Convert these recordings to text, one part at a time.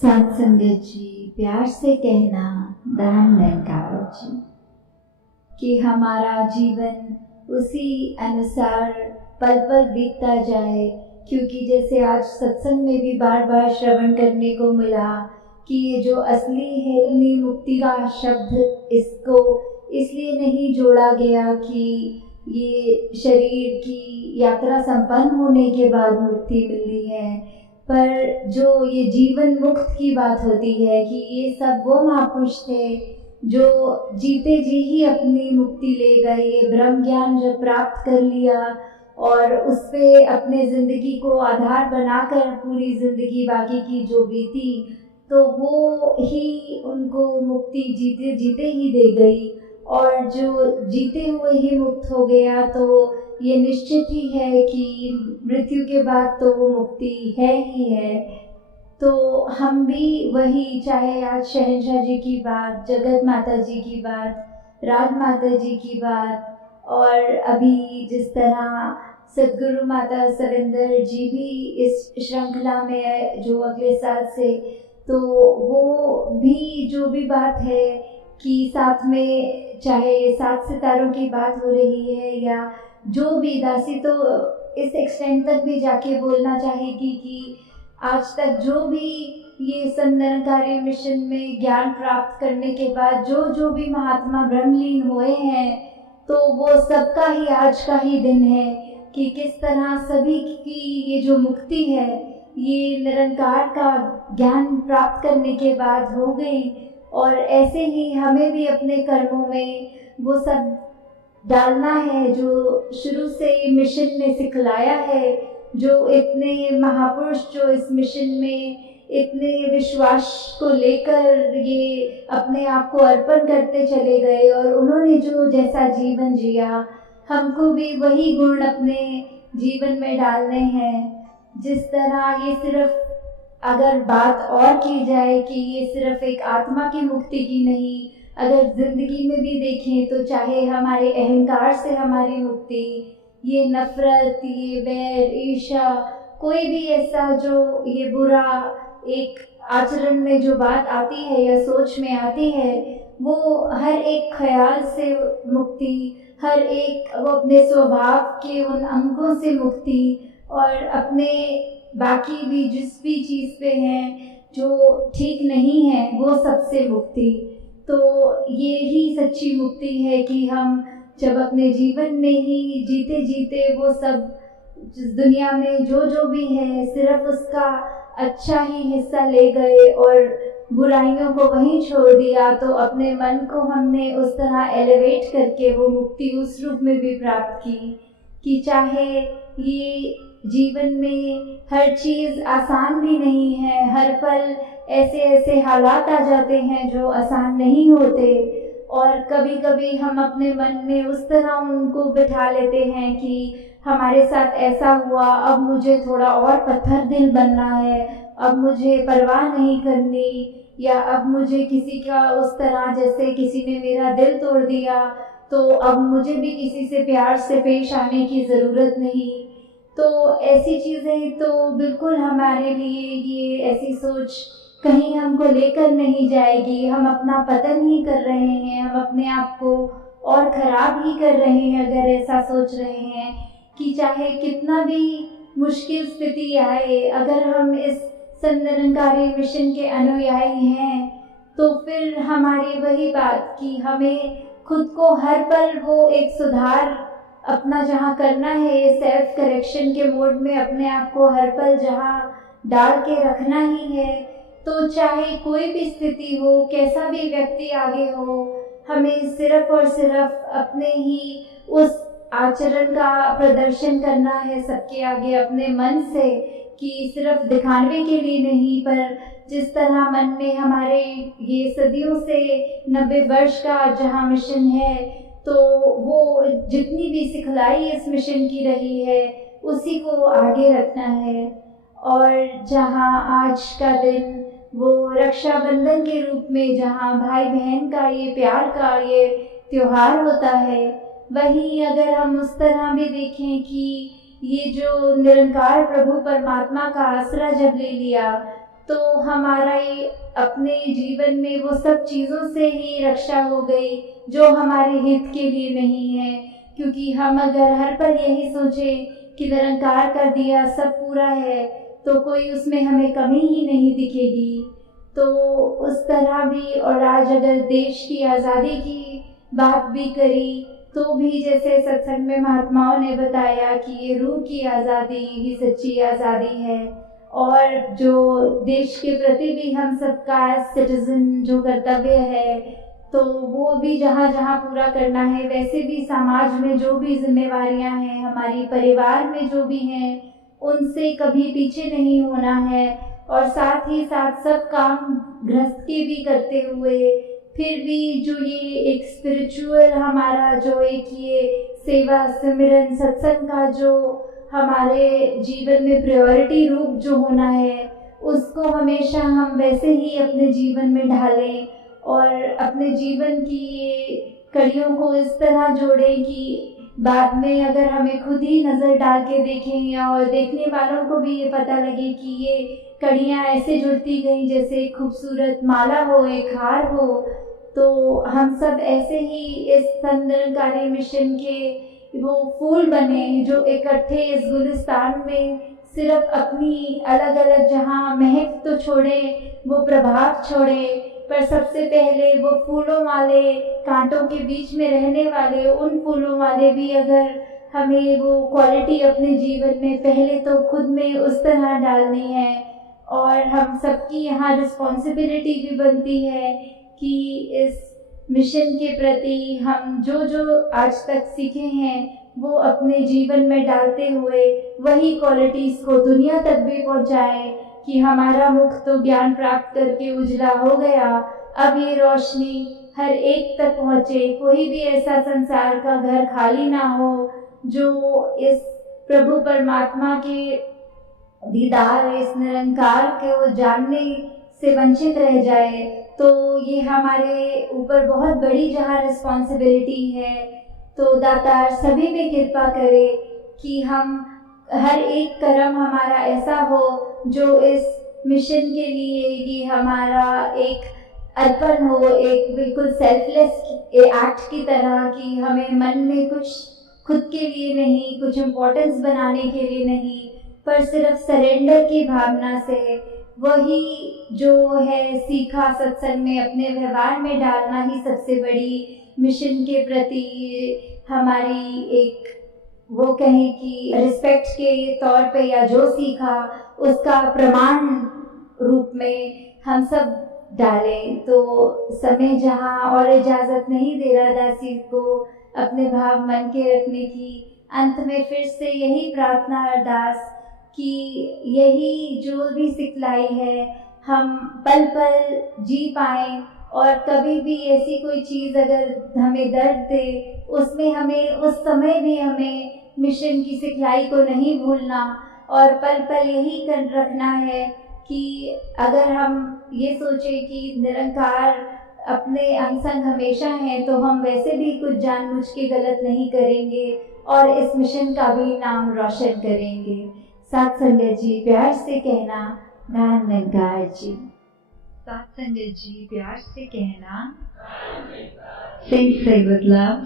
सात संगत जी, प्यार से कहना दान निरंकार जी कि हमारा जीवन उसी अनुसार पल पल बीतता जाए। क्योंकि जैसे आज सत्संग में भी बार बार श्रवण करने को मिला कि ये जो असली है मुक्ति का शब्द, इसको इसलिए नहीं जोड़ा गया कि ये शरीर की यात्रा संपन्न होने के बाद मुक्ति मिलती है, पर जो ये जीवन मुक्त की बात होती है कि ये सब वो महापुरुष थे जो जीते जी ही अपनी मुक्ति ले गए। ये ब्रह्म ज्ञान जब प्राप्त कर लिया और उस पे अपने ज़िंदगी को आधार बनाकर पूरी ज़िंदगी बाकी की जो बीती, तो वो ही उनको मुक्ति जीते जीते ही दे गई। और जो जीते हुए ही मुक्त हो गया, तो ये निश्चित ही है कि मृत्यु के बाद तो वो मुक्ति है ही है। तो हम भी वही, चाहे आज शहंशाह जी की बात, जगत माता जी की बात, राज माता जी की बात, और अभी जिस तरह सद्गुरु माता सविंदर जी भी इस श्रृंखला में है जो अगले साल से, तो वो भी जो भी बात है कि साथ में चाहे ये 7 सितारों की बात हो रही है या जो भी, दासी तो इस एक्सटेंड तक भी जाके बोलना चाहेगी कि आज तक जो भी ये संतनिरंकारी मिशन में ज्ञान प्राप्त करने के बाद जो भी महात्मा ब्रह्मलीन हुए हैं, तो वो सबका ही आज का ही दिन है कि किस तरह सभी की ये जो मुक्ति है ये निरंकार का ज्ञान प्राप्त करने के बाद हो गई। और ऐसे ही हमें भी अपने कर्मों में वो सब डालना है जो शुरू से मिशन ने सिखलाया है। जो इतने महापुरुष जो इस मिशन में इतने विश्वास को लेकर ये अपने आप को अर्पण करते चले गए और उन्होंने जो जैसा जीवन जिया, हमको भी वही गुण अपने जीवन में डालने हैं। जिस तरह ये सिर्फ अगर बात और की जाए कि ये सिर्फ एक आत्मा की मुक्ति की नहीं, अगर जिंदगी में भी देखें तो चाहे हमारे अहंकार से हमारी मुक्ति, ये नफरत, ये वैर, ईर्ष्या, कोई भी ऐसा जो ये बुरा एक आचरण में जो बात आती है या सोच में आती है, वो हर एक ख्याल से मुक्ति, हर एक वो अपने स्वभाव के उन अंगों से मुक्ति, और अपने बाकी भी जिस भी चीज़ पे हैं जो ठीक नहीं है वो सबसे मुक्ति। तो ये ही सच्ची मुक्ति है कि हम जब अपने जीवन में ही जीते जीते वो सब जिस दुनिया में जो भी है सिर्फ उसका अच्छा ही हिस्सा ले गए और बुराइयों को वहीं छोड़ दिया, तो अपने मन को हमने उस तरह एलिवेट करके वो मुक्ति उस रूप में भी प्राप्त की कि चाहे ये जीवन में हर चीज़ आसान भी नहीं है, हर पल ऐसे ऐसे हालात आ जाते हैं जो आसान नहीं होते, और कभी कभी हम अपने मन में उस तरह उनको बिठा लेते हैं कि हमारे साथ ऐसा हुआ, अब मुझे थोड़ा और पत्थर दिल बनना है, अब मुझे परवाह नहीं करनी, या अब मुझे किसी का उस तरह जैसे किसी ने मेरा दिल तोड़ दिया तो अब मुझे भी किसी से प्यार से पेश आने की ज़रूरत नहीं। तो ऐसी चीज़ें तो बिल्कुल हमारे लिए ये ऐसी सोच कहीं हमको लेकर नहीं जाएगी। हम अपना पतन ही कर रहे हैं, हम अपने आप को और ख़राब ही कर रहे हैं अगर ऐसा सोच रहे हैं कि चाहे कितना भी मुश्किल स्थिति आए, अगर हम इस संतनिरंकारी मिशन के अनुयायी हैं तो फिर हमारी वही बात कि हमें खुद को हर पल वो एक सुधार अपना जहाँ करना है, ये सेल्फ करेक्शन के मोड में अपने आप को हर पल जहाँ डाल के रखना ही है। तो चाहे कोई भी स्थिति हो, कैसा भी व्यक्ति आगे हो, हमें सिर्फ और सिर्फ अपने ही उस आचरण का प्रदर्शन करना है सबके आगे अपने मन से, कि सिर्फ दिखाने के लिए नहीं, पर जिस तरह मन में हमारे ये सदियों से 90 वर्ष का जहाँ मिशन है, तो वो जितनी भी सिखलाई इस मिशन की रही है उसी को आगे रखना है। और जहाँ आज का दिन वो रक्षाबंधन के रूप में जहाँ भाई बहन का ये प्यार का ये त्योहार होता है, वहीं अगर हम उस तरह भी देखें कि ये जो निरंकार प्रभु परमात्मा का आसरा जब ले लिया, तो हमारा ये अपने जीवन में वो सब चीज़ों से ही रक्षा हो गई जो हमारे हित के लिए नहीं है। क्योंकि हम अगर हर पल यही सोचें कि निरंकार कर दिया सब पूरा है, तो कोई उसमें हमें कमी ही नहीं दिखेगी। तो उस तरह भी, और आज अगर देश की आज़ादी की बात भी करी तो भी जैसे सत्संग में महात्माओं ने बताया कि ये रूह की आज़ादी ही सच्ची आज़ादी है। और जो देश के प्रति भी हम सबका सिटीजन जो कर्तव्य है, तो वो भी जहाँ जहाँ पूरा करना है। वैसे भी समाज में जो भी जिम्मेवारियाँ हैं, हमारी परिवार में जो भी हैं, उनसे कभी पीछे नहीं होना है। और साथ ही साथ सब काम गृहस्थ के भी करते हुए फिर भी जो ये एक स्पिरिचुअल हमारा जो एक ये सेवा सिमरन सत्संग का जो हमारे जीवन में प्रायोरिटी रूप जो होना है, उसको हमेशा हम वैसे ही अपने जीवन में ढालें और अपने जीवन की ये कड़ियों को इस तरह जोड़ें कि बाद में अगर हमें खुद ही नज़र डाल के देखें और देखने वालों को भी ये पता लगे कि ये कड़ियाँ ऐसे जुड़ती गई जैसे एक खूबसूरत माला हो, एक हार हो। तो हम सब ऐसे ही इस निरंकारी मिशन के वो फूल बने जो इकट्ठे इस गुलिस्तान में सिर्फ अपनी अलग अलग जहाँ महक तो छोड़े, वो प्रभाव छोड़े, पर सबसे पहले वो फूलों वाले कांटों के बीच में रहने वाले उन फूलों वाले भी अगर हमें वो क्वालिटी अपने जीवन में पहले तो खुद में उस तरह डालनी है। और हम सबकी यहाँ रिस्पॉन्सिबिलिटी भी बनती है कि इस मिशन के प्रति हम जो जो आज तक सीखे हैं वो अपने जीवन में डालते हुए वही क्वालिटीज़ को दुनिया तक भी पहुँचाएं कि हमारा मुख तो ज्ञान प्राप्त करके उजला हो गया, अब ये रोशनी हर एक तक पहुँचे। कोई भी ऐसा संसार का घर खाली ना हो जो इस प्रभु परमात्मा के दीदार, इस निरंकार के वो जानने से वंचित रह जाए। तो ये हमारे ऊपर बहुत बड़ी जहाँ रिस्पॉन्सिबिलिटी है। तो दातार सभी पे कृपा करे कि हम हर एक कर्म हमारा ऐसा हो जो इस मिशन के लिए ये हमारा एक अर्पण हो, एक बिल्कुल सेल्फलेस एक्ट की तरह कि हमें मन में कुछ खुद के लिए नहीं, कुछ इम्पोर्टेंस बनाने के लिए नहीं, पर सिर्फ सरेंडर की भावना से वही जो है सीखा सत्संग में अपने व्यवहार में डालना ही सबसे बड़ी मिशन के प्रति हमारी एक वो कहें कि रिस्पेक्ट के तौर पे या जो सीखा उसका प्रमाण रूप में हम सब डालें। तो समय जहाँ और इजाज़त नहीं दे रहा दासी को अपने भाव मन के रखने की, अंत में फिर से यही प्रार्थना अरदास कि यही जो भी सिखलाई है हम पल पल जी पाएँ। और कभी भी ऐसी कोई चीज़ अगर हमें दर्द दे, उसमें हमें उस समय भी हमें मिशन की सिखलाई को नहीं भूलना और पल पल यही कर रखना है कि अगर हम ये सोचें कि निरंकार अपने अंग संग हमेशा हैं, तो हम वैसे भी कुछ जानबूझ के गलत नहीं करेंगे और इस मिशन का भी नाम रोशन करेंगे। साथ संगत जी प्यार से कहना, धन निरंकार जी। साथ संगत जी प्यार से कहना, Say with love.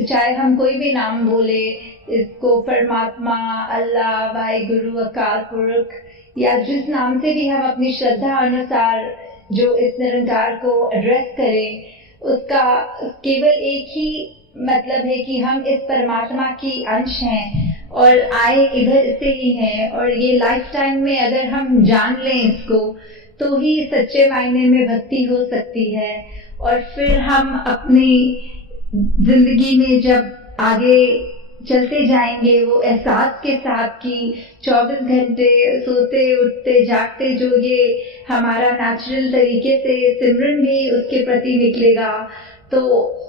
चाहे हम कोई भी नाम बोले, इसको परमात्मा, अल्लाह, वाहिगुरु, अकाल पुरख या जिस नाम से भी हम अपनी श्रद्धा अनुसार जो इस निरंकार को एड्रेस करें, उसका केवल एक ही मतलब है कि हम इस परमात्मा की अंश हैं और आए इधर से ही हैं। और ये लाइफ टाइम में अगर हम जान लें इसको, तो ही सच्चे मायने में भक्ति हो सकती है। और फिर हम अपनी जिंदगी में जब आगे चलते जाएंगे वो एहसास के साथ कि 24 घंटे सोते उठते जागते जो ये हमारा नेचुरल तरीके से सिमरन भी उसके प्रति निकलेगा, तो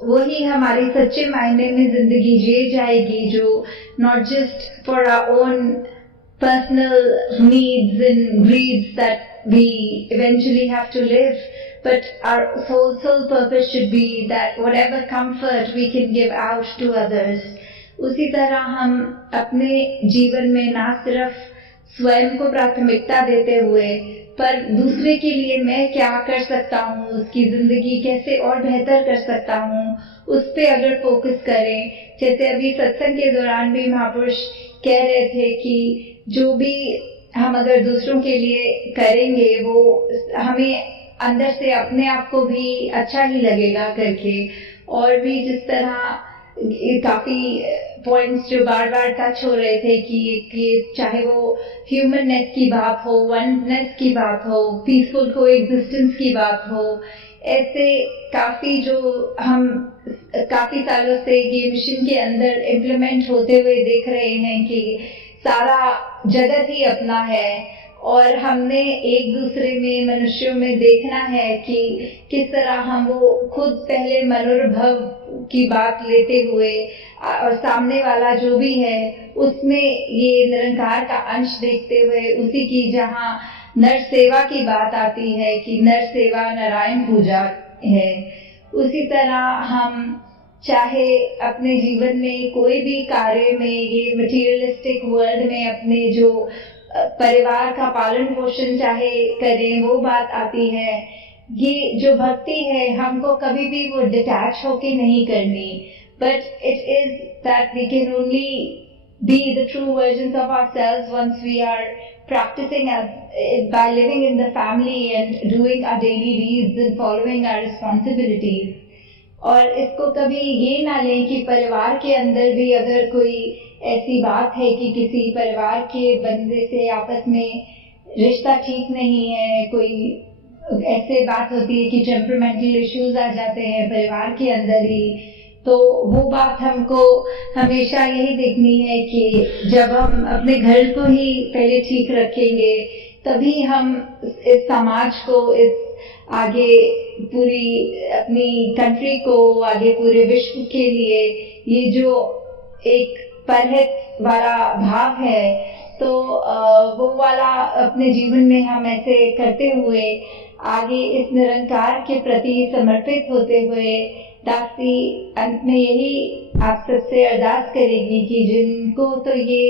वही हमारी सच्चे मायने में जिंदगी जी जाएगी, जो not just for our own personal needs and greeds that we eventually have to live, but our sole purpose should be that whatever comfort we can give out to others, उसी तरह हम अपने जीवन में ना सिर्फ स्वयं को प्राथमिकता देते हुए, पर दूसरे के लिए मैं क्या कर सकता हूँ, उसकी जिंदगी कैसे और बेहतर कर सकता हूँ, उस पे अगर फोकस करें। जैसे अभी सत्संग के दौरान भी महापुरुष कह रहे थे कि जो भी हम अगर दूसरों के लिए करेंगे वो हमें अंदर से अपने आप को भी अच्छा ही लगेगा करके। और भी जिस तरह काफी पॉइंट्स जो बार बार टच हो रहे थे कि चाहे वो ह्यूमननेस की बात हो, वननेस की बात हो, पीसफुल को एग्जिस्टेंस की बात हो, ऐसे काफी जो हम काफी सालों से ये मिशन के अंदर इम्प्लीमेंट होते हुए देख रहे हैं कि सारा जगत ही अपना है और हमने एक दूसरे में मनुष्यों में देखना है कि किस तरह हम वो खुद पहले मनोरभव की बात लेते हुए और सामने वाला जो भी है उसमें ये निरंकार का अंश देखते हुए उसी की जहाँ नर सेवा की बात आती है कि नर सेवा नारायण पूजा है, उसी तरह हम चाहे अपने जीवन में कोई भी कार्य में ये मटेरियलिस्टिक वर्ल्ड में अपने जो परिवार का पालन पोषण चाहे करें वो बात आती है। ये जो भक्ति है हमको कभी भी वो डिटैच होके नहीं करनी, but it is that we can only be the true versions of ourselves once we are practicing by living in the family and doing our daily deeds and following our responsibilities. और इसको कभी ये ना लें कि परिवार के अंदर भी अगर कोई ऐसी बात है कि किसी परिवार के बंदे से आपस में रिश्ता ठीक नहीं है, कोई ऐसे बात होती है कि टेम्परामेंटल इश्यूज आ जाते हैं परिवार के अंदर ही, तो वो बात हमको हमेशा यही देखनी है कि जब हम अपने घर को ही पहले ठीक रखेंगे तभी हम इस समाज को, इस आगे पूरी अपनी कंट्री को, आगे पूरे विश्व के लिए ये जो एक परहित वाला भाव है तो वो वाला अपने जीवन में हम ऐसे करते हुए आगे इस निरंकार के प्रति समर्पित होते हुए दासी अंत में यही आप सबसे अरदास करेगी कि जिनको तो ये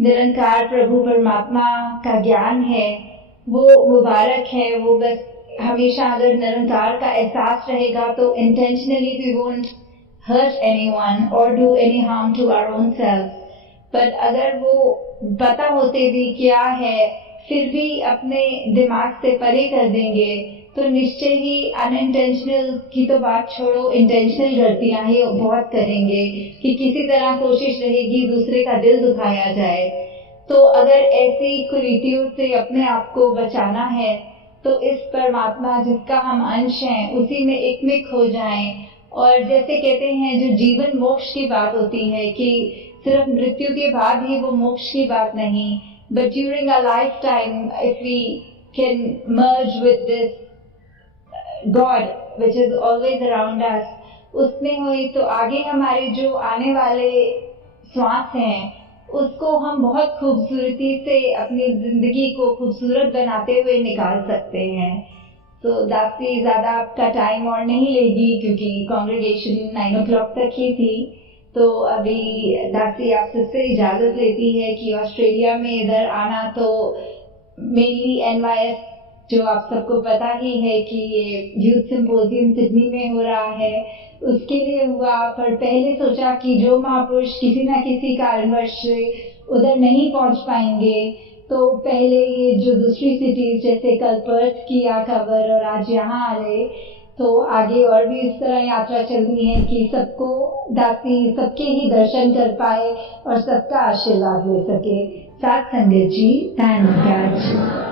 निरंकार प्रभु परमात्मा का ज्ञान है वो मुबारक है, वो बस हमेशा अगर निरंकार का एहसास रहेगा तो intentionally we won't hurt anyone और do any harm to our own self, पर अगर वो पता होते भी क्या है फिर भी अपने दिमाग से परे कर देंगे तो निश्चय ही अनइंटेंशनल की तो बात छोड़ो, इंटेंशनल गलतियां ही बहुत करेंगे कि किसी तरह कोशिश रहेगी दूसरे का दिल दुखाया जाए। तो अगर ऐसी कुरीतियों से अपने आप को बचाना है तो इस परमात्मा जिसका हम अंश हैं उसी में एकमिक हो जाएं। और जैसे कहते हैं जो जीवन मोक्ष की बात होती है कि सिर्फ मृत्यु के बाद ही वो मोक्ष की बात नहीं, but during our lifetime if we can merge with this God which is always around us, उसमें हुई तो आगे हमारे जो आने वाले श्वास हैं उसको हम बहुत खूबसूरती से अपनी जिंदगी को खूबसूरत बनाते हुए निकाल सकते हैं। तो दासी ज्यादा आपका टाइम और नहीं लेगी क्योंकि कॉन्ग्रेगेशन 9 o'clock तक ही थी, तो अभी दासी आप सबसे इजाजत लेती है कि ऑस्ट्रेलिया में इधर आना तो मेनली NYS जो आप सबको पता ही है कि ये यूथ सिंपोजियम सिडनी में हो रहा है उसके लिए हुआ, पर पहले सोचा कि जो महापुरुष किसी न किसी कारणवश से उधर नहीं पहुंच पाएंगे तो पहले ये जो दूसरी सिटीज जैसे कल पर्थ किया कवर और आज यहाँ आ रहे, तो आगे और भी इस तरह यात्रा चलनी है कि सबको दासी सबके ही दर्शन कर पाए और सबका आशीर्वाद ले सके। साथ संगत जी, धन्यवाद।